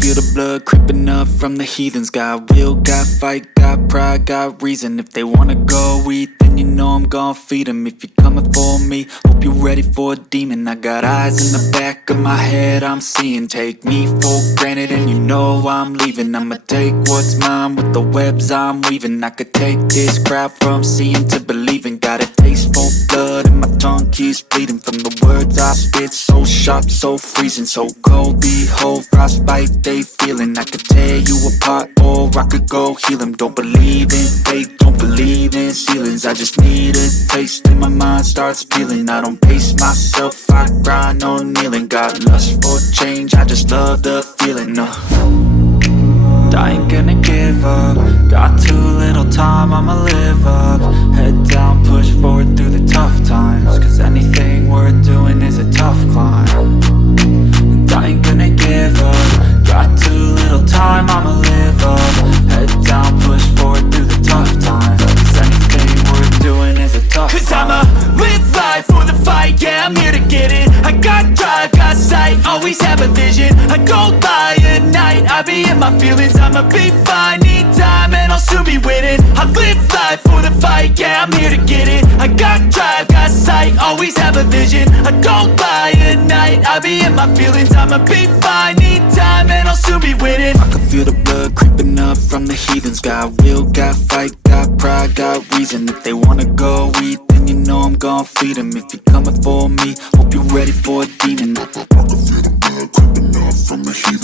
feel the blood creeping up from the heathens. Got will, got fight, got pride, got reason. If they wanna go eat, then you know I'm gon' feed them. If you're coming for me, hope you're ready for a demon. I got eyes in the back of my head, I'm seeing. Take me for granted and you know I'm leaving. I'ma take what's mine with the webs I'm weaving. I could take this crowd from seeing to believing. Got a taste for blood and my tongue keeps bleeding from the words I spit. So sharp, so freezing, so cold. Behold, frostbite they feeling. I could tear you apart or I could go heal them. Don't believe in fate, don't believe in ceilings. I just need a taste and my mind starts peeling. I don't pace myself, I grind on kneeling. Got lust for change, I just love the feeling. I ain't gonna give up. Got too little time, I'ma live up. Head down, push forward through the tough times. Cause anything worth doing is a tough climb. And I ain't gonna give up. Got too little time, I'ma live up. Head down, push forward through the tough times. Cause anything worth doing is a tough climb. Cause I'ma live life for the fight, yeah, I'm here to get it. I got drive, got sight, always have a vision. I don't lie at night, I be in my feelings. I'ma be fine, need time and I'll soon be winning. I live life for the fight, yeah, I'm here to get it. I got drive, got sight, always have a vision. I don't lie at night, I be in my feelings. I'ma be fine, need time and I'll soon be winning. I can feel the blood creeping up from the heathens. Got will, got fight, got pride, got reason. If they wanna go eat, then you know I'm gon' feed them. If you're coming for me, hope you're ready for a demon. I can feel the blood creeping up from the heathens.